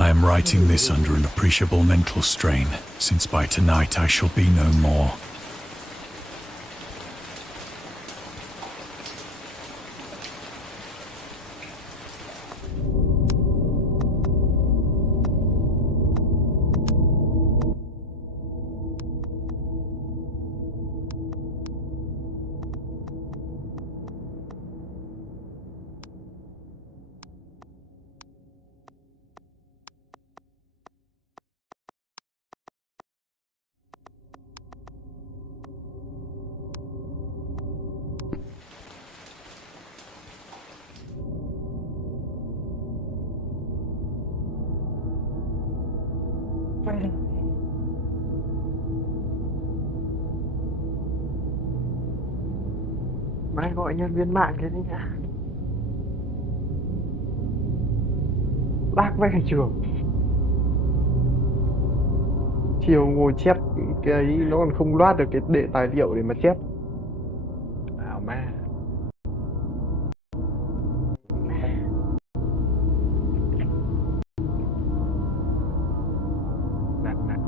I am writing this under an appreciable mental strain, since by tonight I shall be no more. Mai gọi nhân viên mạng thế đấy nhá. Lác với cả trường. Chiều ngồi chép cái ấy nó còn không loát được cái đệ tài liệu để mà chép. Ảo ma. Nặng nặng.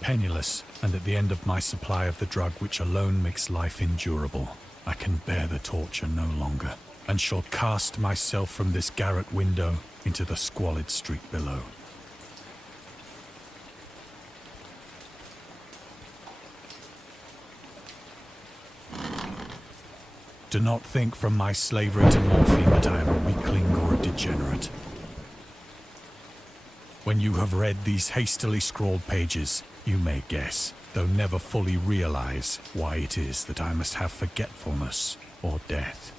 Penniless, and at the end of my supply of the drug which alone makes life endurable, I can bear the torture no longer, and shall cast myself from this garret window into the squalid street below. Do not think from my slavery to morphine that I am a weakling or a degenerate. When you have read these hastily scrawled pages, you may guess, though never fully realize, why it is that I must have forgetfulness or death.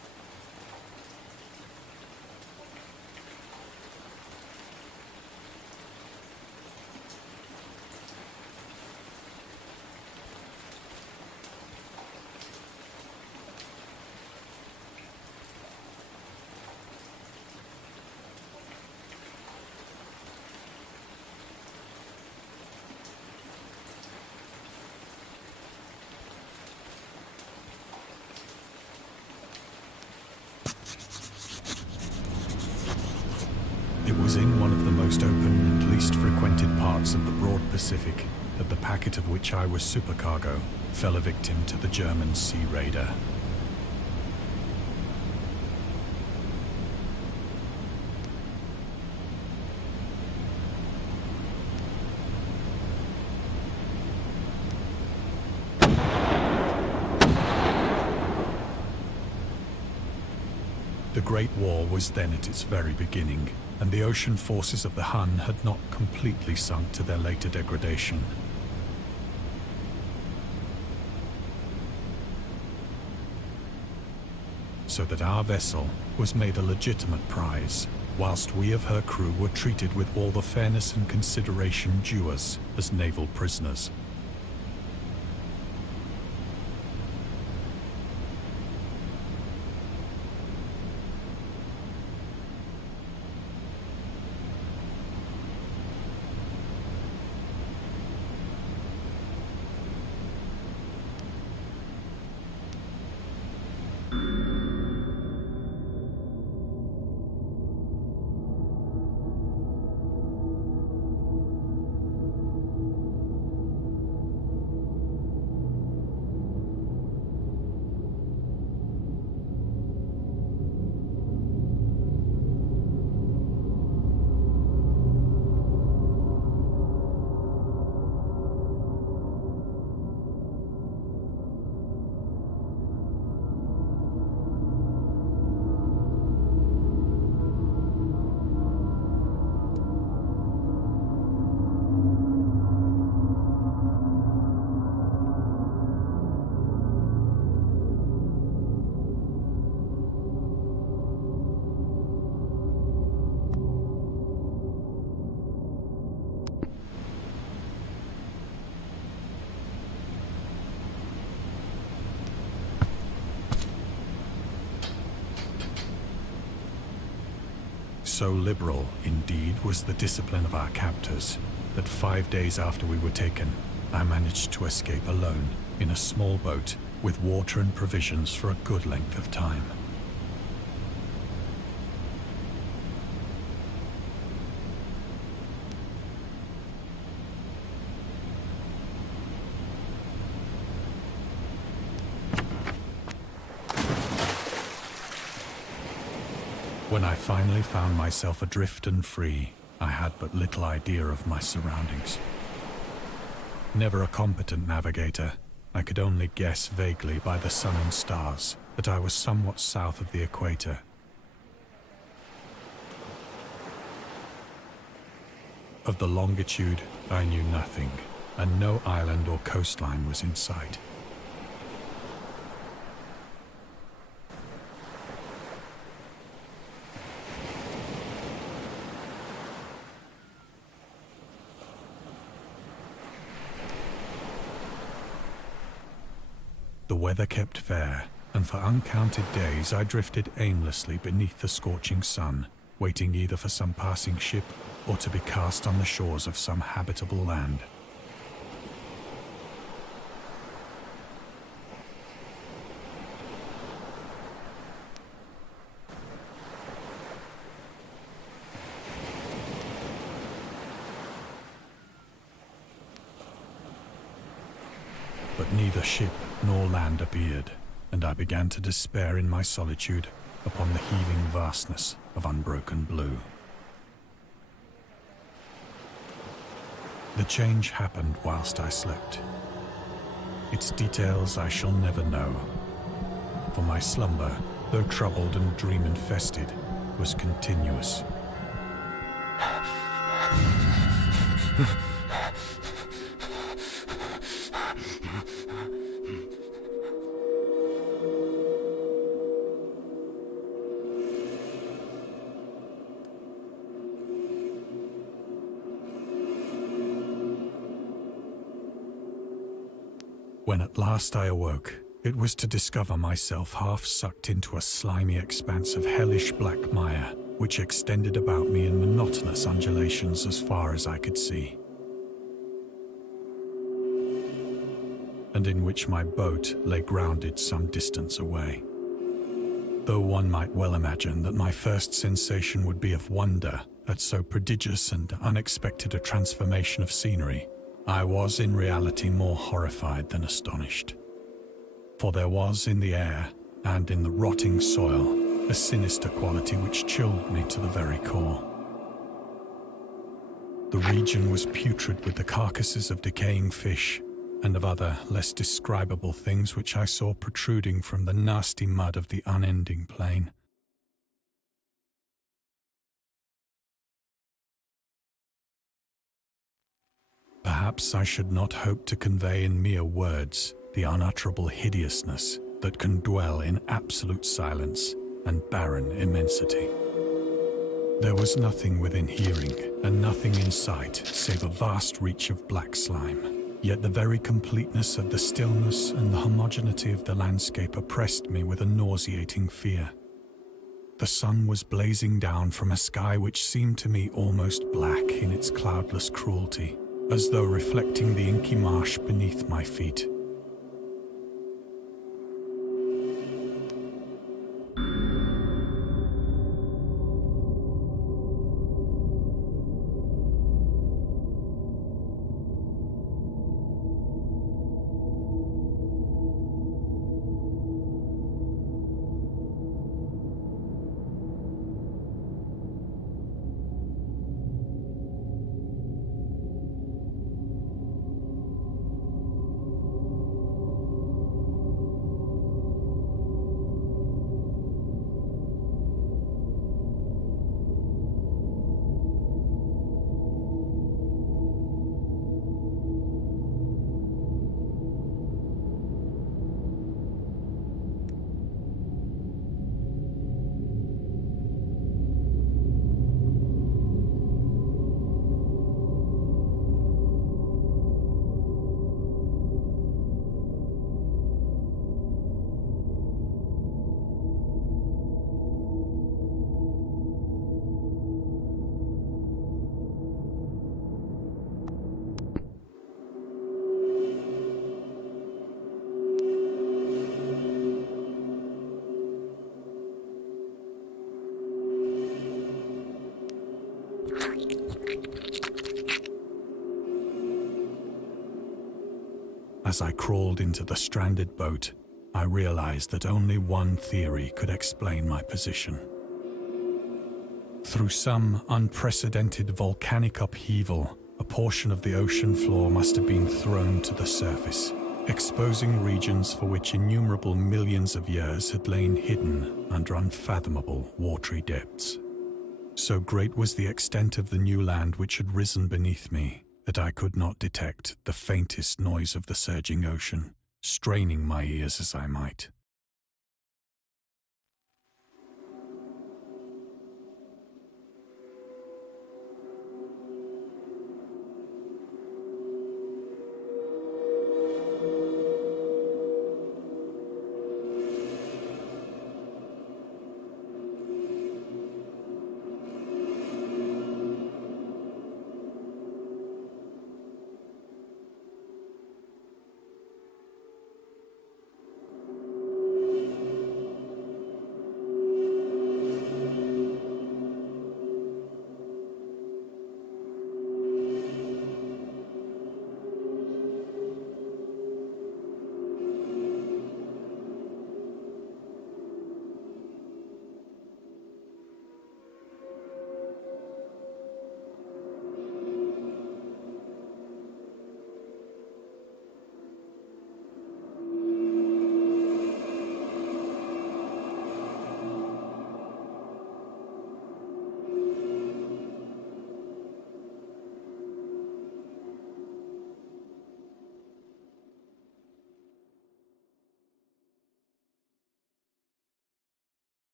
It was in one of the most open and least frequented parts of the broad Pacific that the packet of which I was supercargo fell a victim to the German sea raider. The Great War was then at its very beginning, and the ocean forces of the Hun had not completely sunk to their later degradation. So that our vessel was made a legitimate prize, whilst we of her crew were treated with all the fairness and consideration due us as naval prisoners. So liberal, indeed, was the discipline of our captors that 5 days after we were taken, I managed to escape alone in a small boat with water and provisions for a good length of time. When I finally found myself adrift and free, I had but little idea of my surroundings. Never a competent navigator, I could only guess vaguely by the sun and stars that I was somewhat south of the equator. Of the longitude, I knew nothing, and no island or coastline was in sight. The weather kept fair, and for uncounted days I drifted aimlessly beneath the scorching sun, waiting either for some passing ship or to be cast on the shores of some habitable land. But neither ship nor land appeared, and I began to despair in my solitude upon the heaving vastness of unbroken blue. The change happened whilst I slept. Its details I shall never know, for my slumber, though troubled and dream-infested, was continuous. When at last I awoke, it was to discover myself half sucked into a slimy expanse of hellish black mire, which extended about me in monotonous undulations as far as I could see, and in which my boat lay grounded some distance away. Though one might well imagine that my first sensation would be of wonder at so prodigious and unexpected a transformation of scenery, I was in reality more horrified than astonished. For there was in the air and in the rotting soil a sinister quality which chilled me to the very core. The region was putrid with the carcasses of decaying fish and of other less describable things which I saw protruding from the nasty mud of the unending plain. Perhaps I should not hope to convey in mere words the unutterable hideousness that can dwell in absolute silence and barren immensity. There was nothing within hearing and nothing in sight save a vast reach of black slime. Yet the very completeness of the stillness and the homogeneity of the landscape oppressed me with a nauseating fear. The sun was blazing down from a sky which seemed to me almost black in its cloudless cruelty, as though reflecting the inky marsh beneath my feet. As I crawled into the stranded boat, I realized that only one theory could explain my position. Through some unprecedented volcanic upheaval, a portion of the ocean floor must have been thrown to the surface, exposing regions for which innumerable millions of years had lain hidden under unfathomable watery depths. So great was the extent of the new land which had risen beneath me that I could not detect the faintest noise of the surging ocean, straining my ears as I might.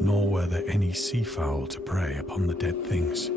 Nor were there any seafowl to prey upon the dead things.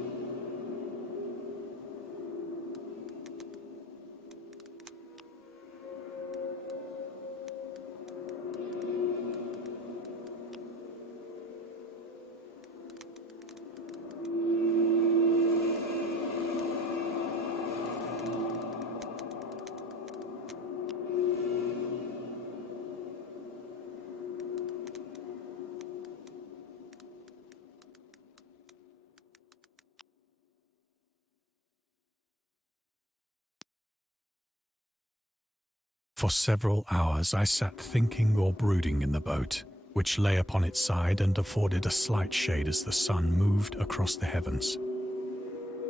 For several hours I sat thinking or brooding in the boat, which lay upon its side and afforded a slight shade as the sun moved across the heavens.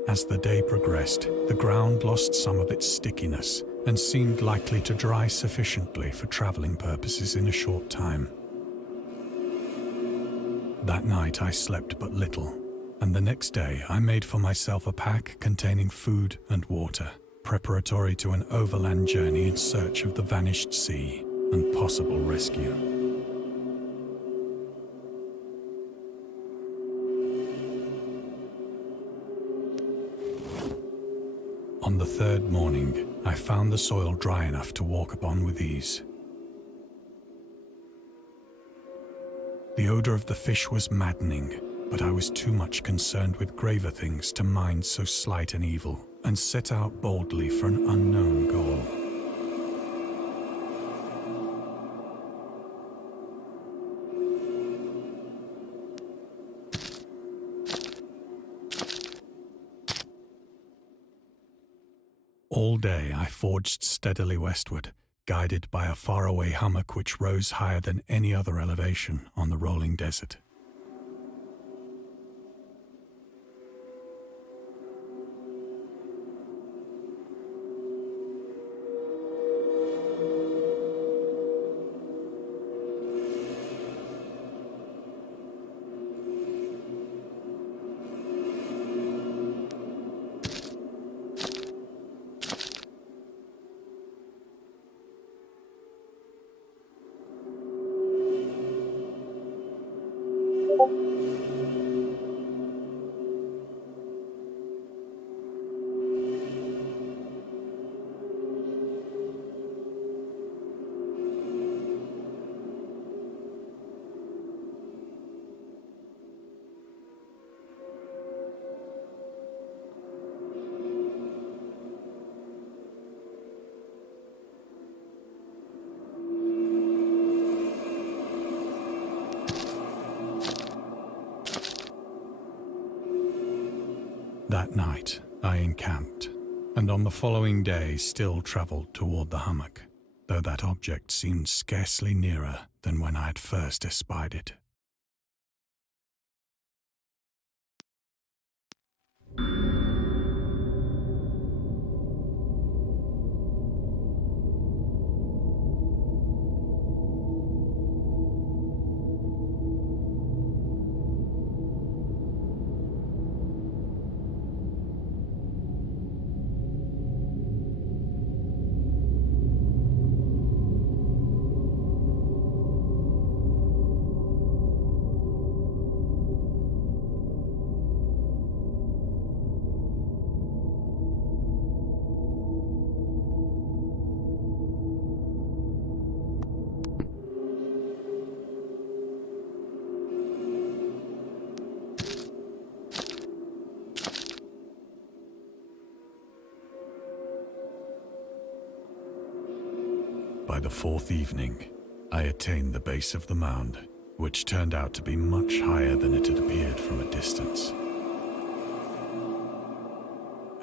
As the day progressed, the ground lost some of its stickiness and seemed likely to dry sufficiently for traveling purposes in a short time. That night I slept but little, and the next day I made for myself a pack containing food and water, preparatory to an overland journey in search of the vanished sea and possible rescue. On the third morning, I found the soil dry enough to walk upon with ease. The odor of the fish was maddening, but I was too much concerned with graver things to mind so slight an evil, and set out boldly for an unknown goal. All day I forged steadily westward, guided by a faraway hummock which rose higher than any other elevation on the rolling desert. That night, I encamped, and on the following day still travelled toward the hummock, though that object seemed scarcely nearer than when I had first espied it. By the fourth evening, I attained the base of the mound, which turned out to be much higher than it had appeared from a distance.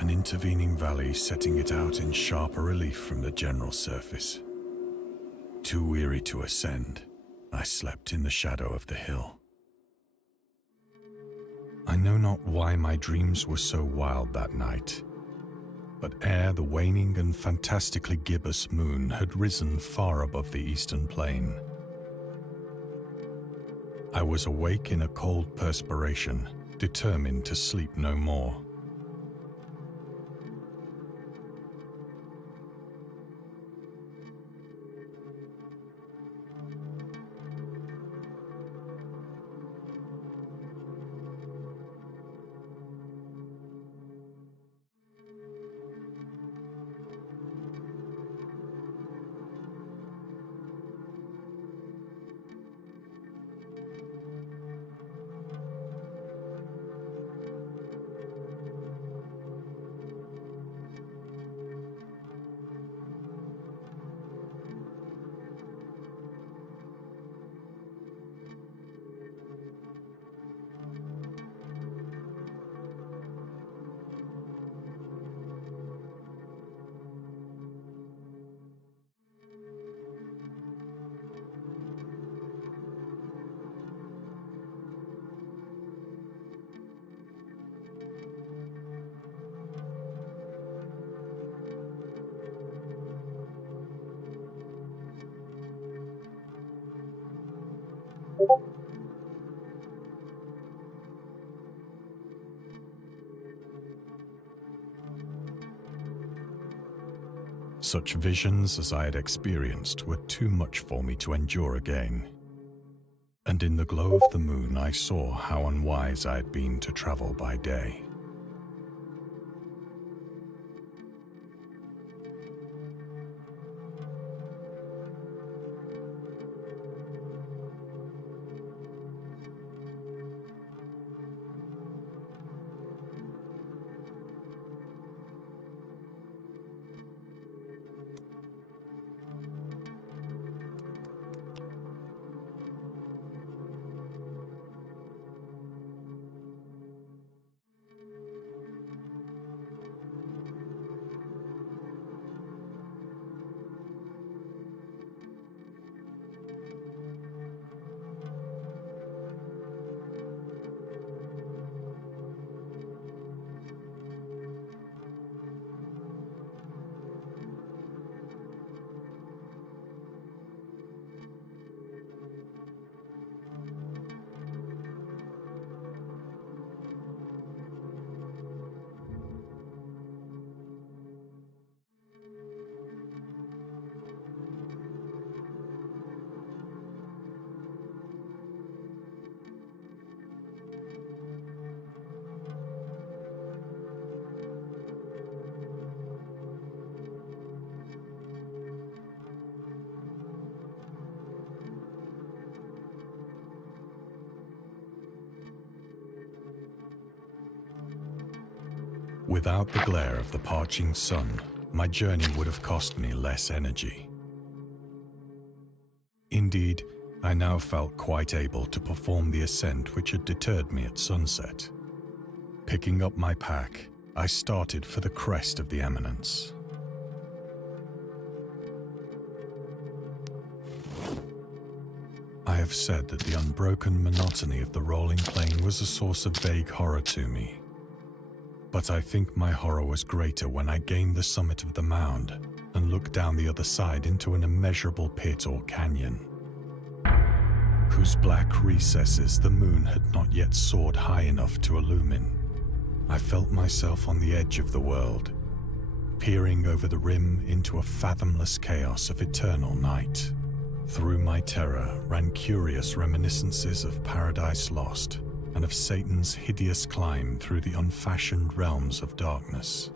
An intervening valley setting it out in sharper relief from the general surface. Too weary to ascend, I slept in the shadow of the hill. I know not why my dreams were so wild that night, but ere the waning and fantastically gibbous moon had risen far above the eastern plain, I was awake in a cold perspiration, determined to sleep no more. Such visions as I had experienced were too much for me to endure again. And in the glow of the moon I saw how unwise I had been to travel by day. Without the glare of the parching sun, my journey would have cost me less energy. Indeed, I now felt quite able to perform the ascent which had deterred me at sunset. Picking up my pack, I started for the crest of the eminence. I have said that the unbroken monotony of the rolling plain was a source of vague horror to me. But I think my horror was greater when I gained the summit of the mound and looked down the other side into an immeasurable pit or canyon, whose black recesses the moon had not yet soared high enough to illumine. I felt myself on the edge of the world, peering over the rim into a fathomless chaos of eternal night. Through my terror ran curious reminiscences of Paradise Lost and of Satan's hideous climb through the unfashioned realms of darkness.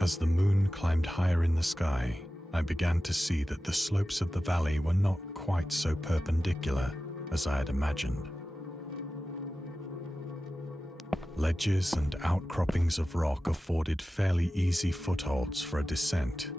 As the moon climbed higher in the sky, I began to see that the slopes of the valley were not quite so perpendicular as I had imagined. Ledges and outcroppings of rock afforded fairly easy footholds for a descent.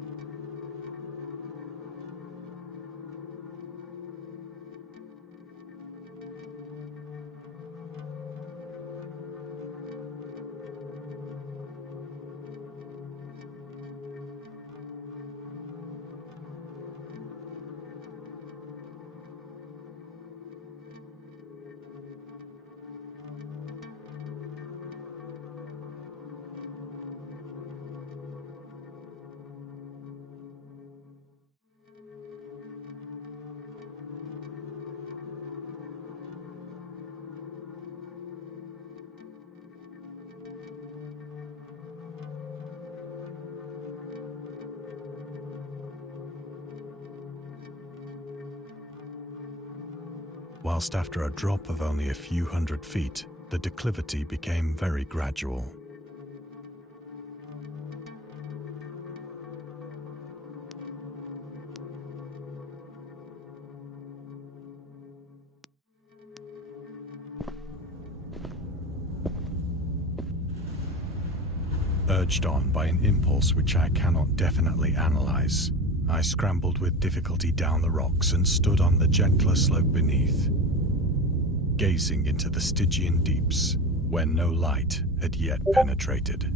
Whilst after a drop of only a few hundred feet, the declivity became very gradual. Urged on by an impulse which I cannot definitely analyze, I scrambled with difficulty down the rocks and stood on the gentler slope beneath, gazing into the Stygian deeps where no light had yet penetrated.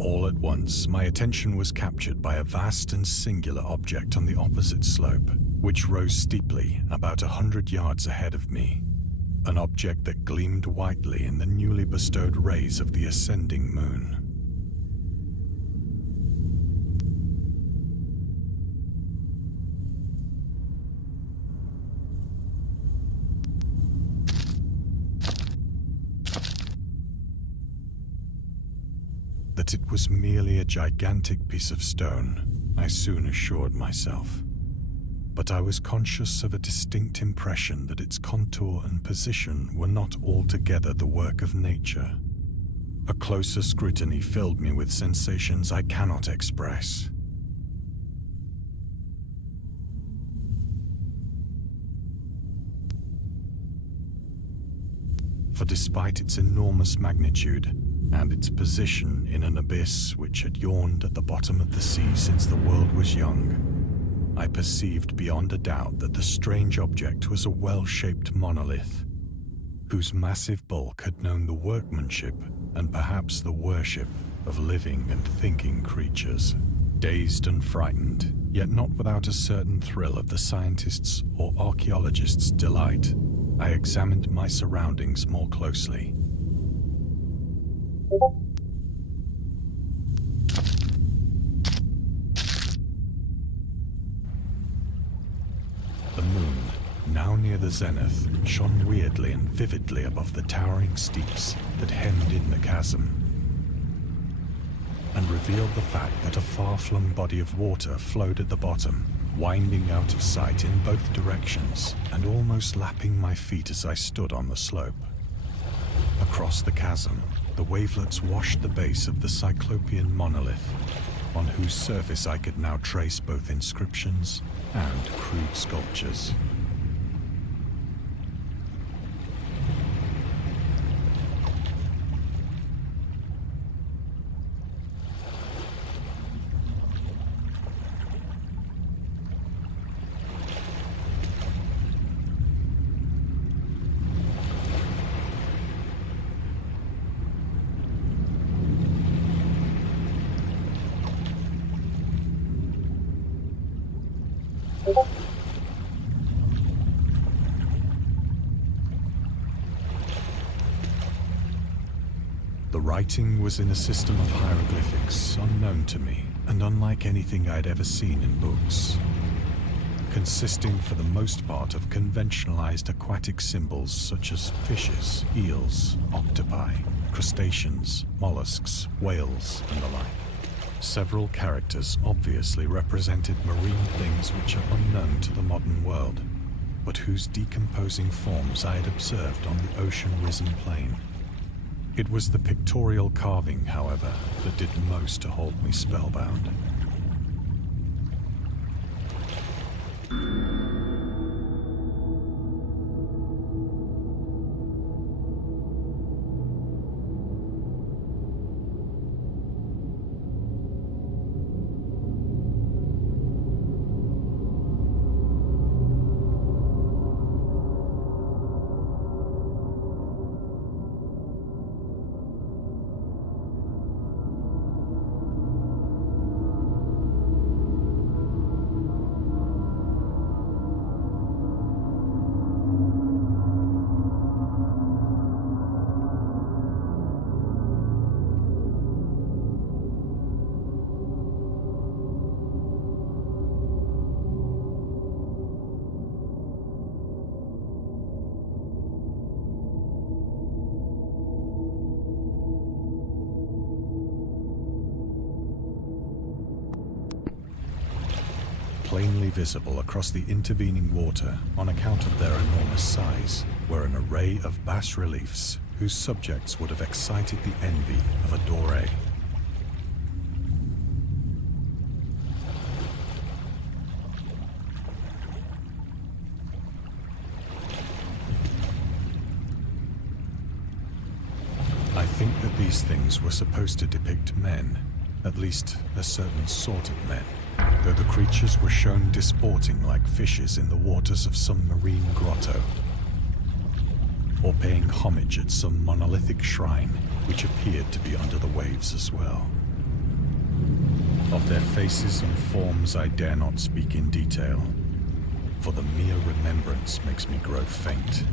All at once, my attention was captured by a vast and singular object on the opposite slope, which rose steeply about 100 yards ahead of me. An object that gleamed whitely in the newly bestowed rays of the ascending moon. That it was merely a gigantic piece of stone, I soon assured myself. But I was conscious of a distinct impression that its contour and position were not altogether the work of nature. A closer scrutiny filled me with sensations I cannot express. For despite its enormous magnitude, and its position in an abyss which had yawned at the bottom of the sea since the world was young, I perceived beyond a doubt that the strange object was a well-shaped monolith, whose massive bulk had known the workmanship and perhaps the worship of living and thinking creatures. Dazed and frightened, yet not without a certain thrill of the scientist's or archaeologist's delight, I examined my surroundings more closely. The moon, now near the zenith, shone weirdly and vividly above the towering steeps that hemmed in the chasm, and revealed the fact that a far-flung body of water flowed at the bottom, winding out of sight in both directions and almost lapping my feet as I stood on the slope. Across the chasm, the wavelets washed the base of the Cyclopean monolith, on whose surface I could now trace both inscriptions and crude sculptures. The writing was in a system of hieroglyphics unknown to me and unlike anything I'd ever seen in books, consisting for the most part of conventionalized aquatic symbols such as fishes, eels, octopi, crustaceans, mollusks, whales, and the like. Several characters obviously represented marine things which are unknown to the modern world, but whose decomposing forms I had observed on the ocean-risen plain. It was the pictorial carving, however, that did most to hold me spellbound. Plainly visible across the intervening water on account of their enormous size were an array of bas-reliefs whose subjects would have excited the envy of a Doré. I think that these things were supposed to depict men, at least a certain sort of men, though the creatures were shown disporting like fishes in the waters of some marine grotto, or paying homage at some monolithic shrine which appeared to be under the waves as well. Of their faces and forms I dare not speak in detail, for the mere remembrance makes me grow faint.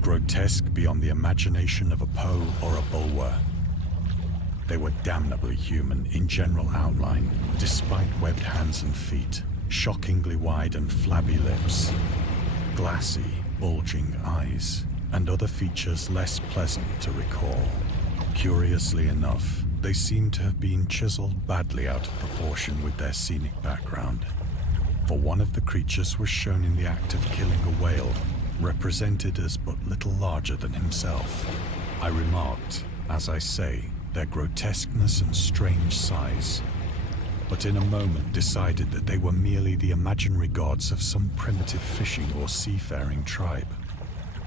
Grotesque beyond the imagination of a Poe or a Bulwer, they were damnably human in general outline, despite webbed hands and feet, shockingly wide and flabby lips, glassy, bulging eyes, and other features less pleasant to recall. Curiously enough, they seemed to have been chiseled badly out of proportion with their scenic background, for one of the creatures was shown in the act of killing a whale, represented as but little larger than himself. I remarked, as I say, their grotesqueness and strange size, but in a moment decided that they were merely the imaginary gods of some primitive fishing or seafaring tribe.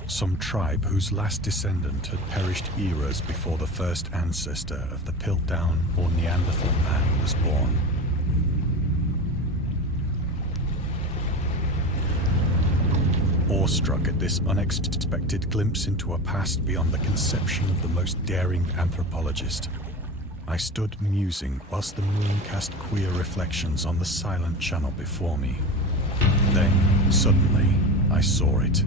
Some tribe whose last descendant had perished eras before the first ancestor of the Piltdown or Neanderthal man was born. awestruck at this unexpected glimpse into a past beyond the conception of the most daring anthropologist. I stood musing whilst the moon cast queer reflections on the silent channel before me. Then, suddenly, I saw it.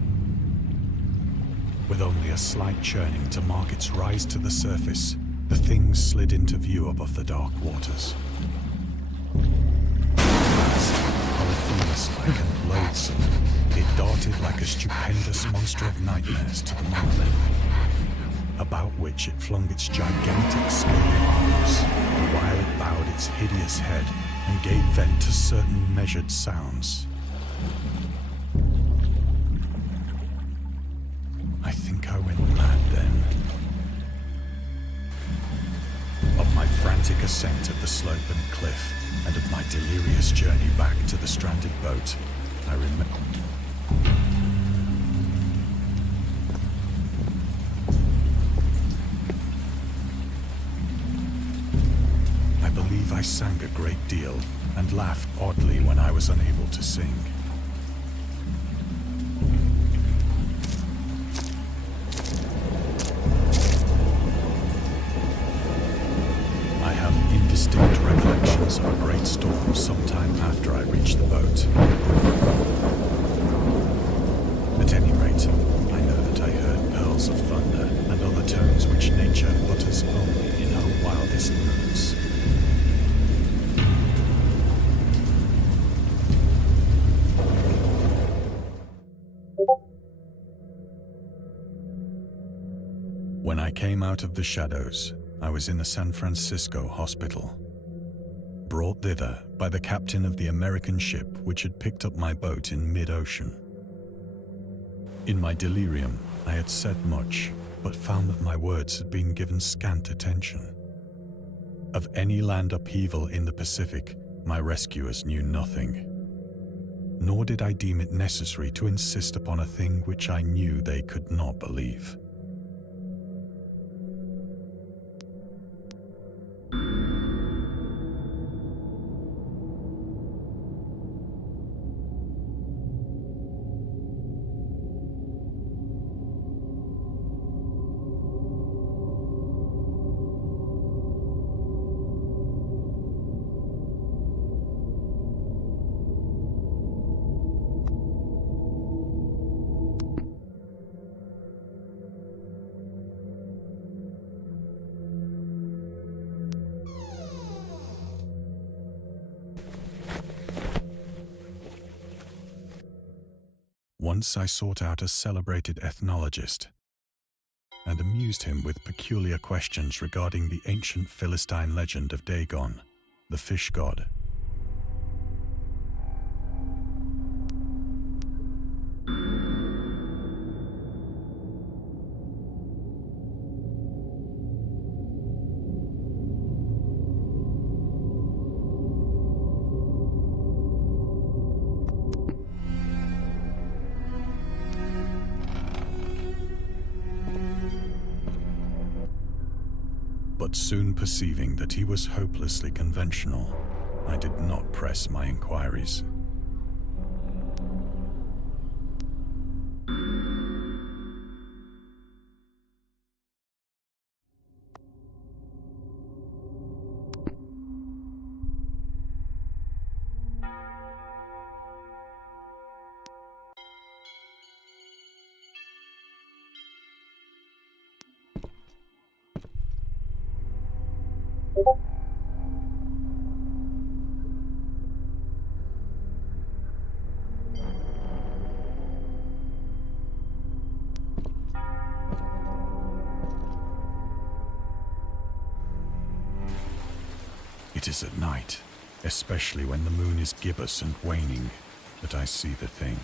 With only a slight churning to mark its rise to the surface, the thing slid into view above the dark waters. Fast, polyphemus-like and loathsome, it darted like a stupendous monster of nightmares to the monolith, about which it flung its gigantic scaly arms, while it bowed its hideous head and gave vent to certain measured sounds. I think I went mad then. Of my frantic ascent of the slope and cliff, and of my delirious journey back to the stranded boat, I remember. I believe I sang a great deal and laughed oddly when I was unable to sing. I have indistinct recollections of a great storm sometime after I reached the boat. At any rate, I know that I heard pearls of thunder and other tones which nature utters only in her wildest moods. When I came out of the shadows, I was in a San Francisco hospital, brought thither by the captain of the American ship which had picked up my boat in mid-ocean. In my delirium, I had said much, but found that my words had been given scant attention. Of any land upheaval in the Pacific, my rescuers knew nothing. Nor did I deem it necessary to insist upon a thing which I knew they could not believe. Once I sought out a celebrated ethnologist and amused him with peculiar questions regarding the ancient Philistine legend of Dagon, the fish god. But soon perceiving that he was hopelessly conventional, I did not press my inquiries. It is at night, especially when the moon is gibbous and waning, that I see the thing.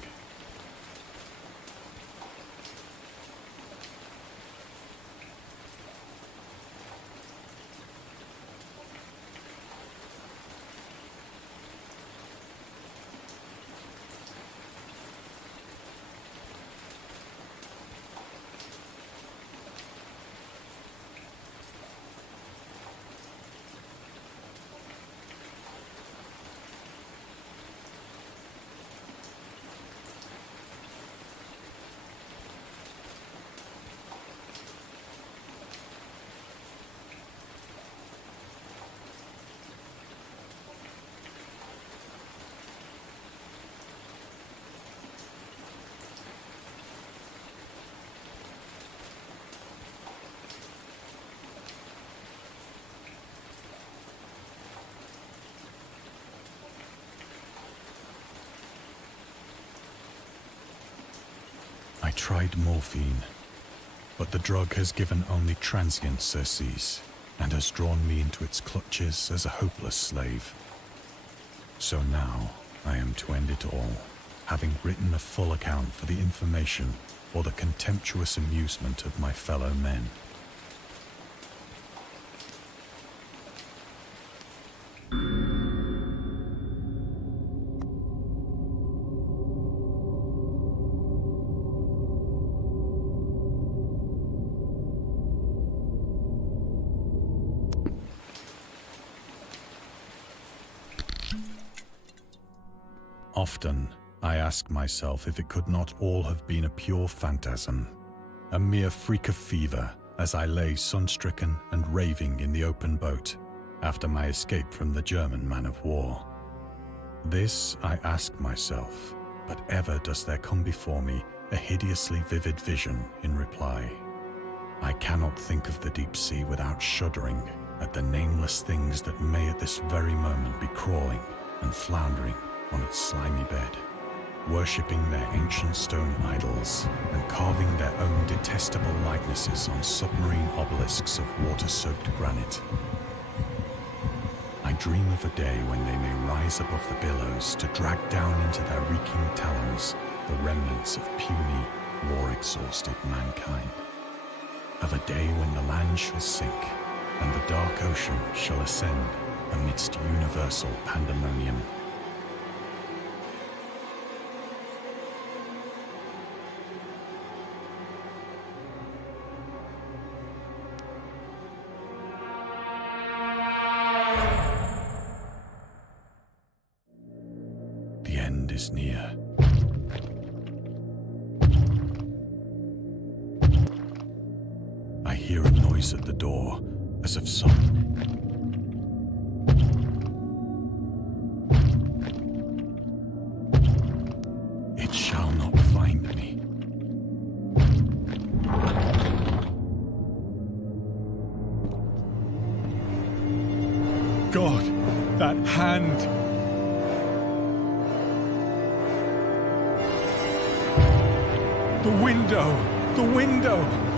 tried morphine, but the drug has given only transient surcease and has drawn me into its clutches as a hopeless slave. So now I am to end it all, having written a full account for the information or the contemptuous amusement of my fellow men. Often, I ask myself if it could not all have been a pure phantasm, a mere freak of fever as I lay sun-stricken and raving in the open boat after my escape from the German man-of-war. This I ask myself, but ever does there come before me a hideously vivid vision in reply. I cannot think of the deep sea without shuddering at the nameless things that may at this very moment be crawling and floundering on its slimy bed, worshipping their ancient stone idols and carving their own detestable likenesses on submarine obelisks of water-soaked granite. I dream of a day when they may rise above the billows to drag down into their reeking talons the remnants of puny, war-exhausted mankind. Of a day when the land shall sink and the dark ocean shall ascend amidst universal pandemonium. The end is near. I hear a noise at the door, as of some... It shall not find me. God, that hand! The window! The window!